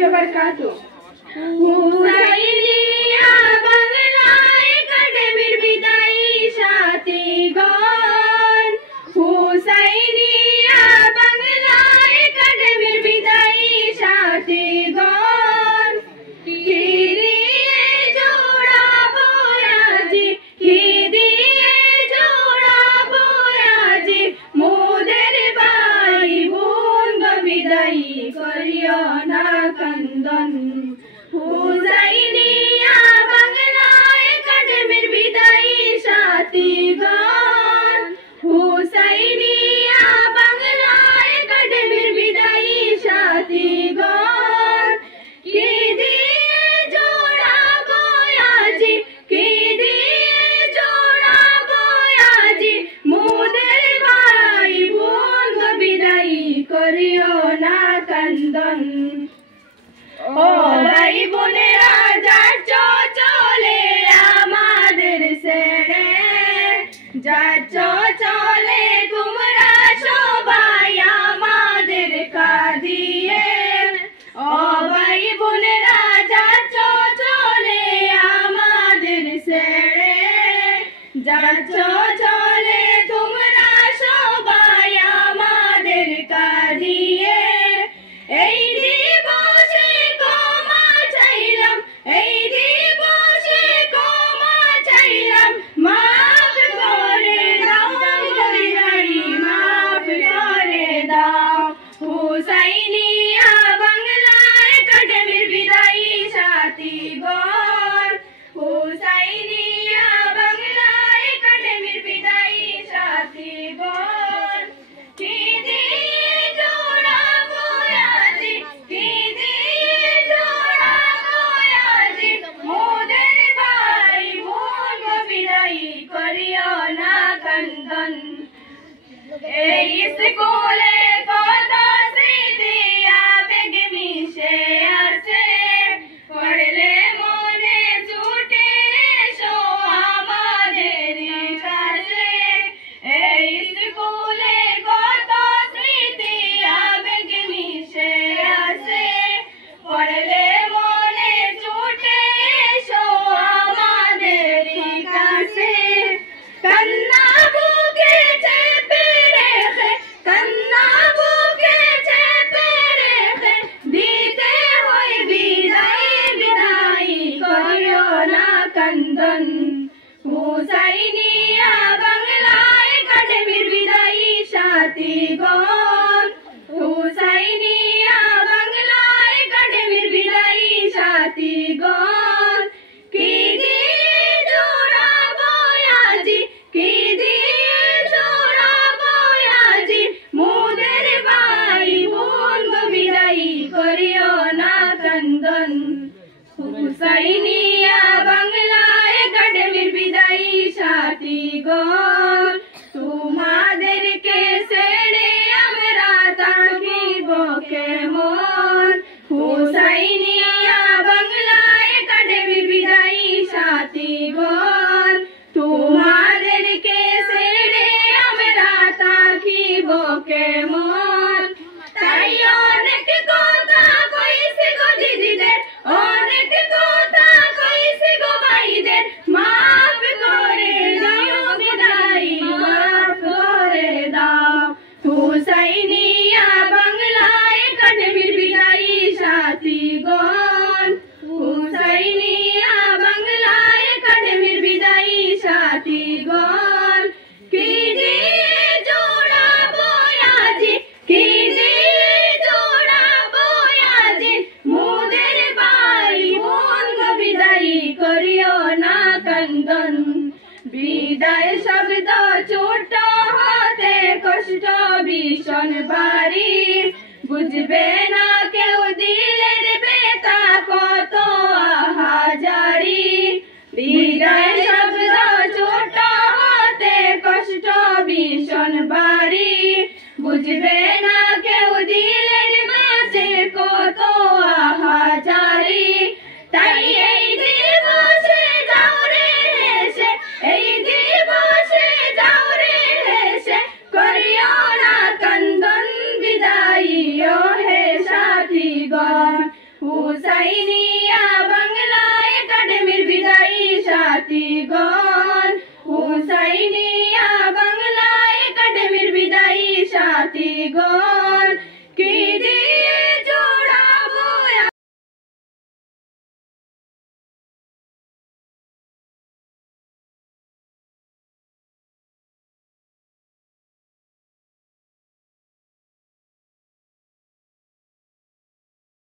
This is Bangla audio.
ওয়া হুসাইনিয়া বাংলা একাডেমির বিদায়ী সাথীগণ, হুসাইনিয়া বাংলা একাডেমির বিদায়ী সাথীগণ, কি দিয়ে জোড়াবো আজি, কি দিয়ে জোড়াবো আজি মোদের ভাই বোন গো, বিদায়ী করিও না কান্দন। হুসাইনিয়া বাংলা একাডেমির বিদায়ী সাথীগণ, হুসাইনিয়া বাংলা একাডেমির বিদায়ী সাথীগণ, কি দিয়ে জোড়াবো আজি, কি দিয়ে জোড়াবো আজি মোদের ভাই বোন গো, বিদায়ী করিও না কান্দন। ও ভাই বোনেরা যাচ্ছ চলে আমাদের ছেড়ে, যাচ্ছ চলে তোমরা সবাই আমাদের কাঁদিয়ে। ও ভাই বোনেরা যাচ্ছ চলে আমাদের ছেড়ে, যাচ্ছ চলে তোমরা সবাই আমাদের কাঁদিয়ে। এই দিবসে ক্ষমা চাইলাম, এই দিবসে ক্ষমা চাইলাম, মাফ করে দাও বিদায়ী, মাফ করে দাও। হুসাইনিয়া বাংলা একাডেমির বিদায়ী সাথীগণ, হুসাইনিয়া বাংলা একাডেমির বিদায়ী সাথীগণ, কি দিয়ে জোড়াবো আজি, কি দিয়ে জোড়াবো আজি মোদের ভাই বোন গো, বিদায়ী করিও না কান্দন। এই স্কুলে কত স্মৃতি আবেগ মিশে আছে, পড়লে মনে ছুটে এসো আমাদের কাছে। এই স্কুলে কত স্মৃতি আবেগ মিশে আছে, পড়লে মনে ছুটে এসো আমাদের কাছে। কান্না বুকে চেপে রেখে, কান্না বুকে চেপে রেখে দিতে হয় বিদায়, বিদায় করিও না কান্দন। হুসাইনিয়া বাংলা একাডেমির বিদায়ী সাথীগণ, হুসাইনিয়া বাংলা একাডেমির বিদায়ী সাথীগণ, কি দিয়ে জোড়াবো আজি, কি দিয়ে জোড়াবো আজি মোদের ভাই বোন গো, বিদায়ী করিও না কান্দন। হুসাইনিয়া বাংলা একাডেমির বিদায়ী সাথীগণ, তোমাদেরকে ছেড়ে আমরা থাকিব কেমন। হুসাইনিয়া বাংলা একাডেমির বিদায়ী সাথীগণ, তোমাদেরকে ছেড়ে আমরা থাকিব কেমন। তাই অনেক কথা কইছি গো দিদিদের, অনেক কথা কইছি গো ভাইদের, মাফ করে দাও বিদায়ী, মাফ করে দাও। হুসাইনিয়া বাংলা একাডেমির বিদায়ী সাথীগণ, হুসাইনিয়া বাংলা একাডেমির বিদায়ী সাথীগণ, কি দিয়ে জোড়াবো আজি, কি দিয়ে জোড়াবো আজি মোদের ভাই বোন গো, বিদায়ী করিও না কান্দন। বিদায় শব্দ ছোট হতে কষ্ট ভীষণ ভারী, বুঝবে না কেউ দিলের বেতা কত আহাজারি। বিদায় শব্দ ছোট হতে কষ্ট ভীষণ ভারী, বুঝবে না কেউ দিলের মাঝে কত আহাজারি। তাই এই দিবসে যাও রে হেসে, এই দিবসে যাও রে হেসে, করিও না কান্দন বিদায়ী ও হে সাথীগণ। হুসাইনিয়া বাংলা একাডেমির বিদায়ী সাথীগণ হুসাইনিয়া বাংলা একাডেমির বিদায়ী সাথীগণ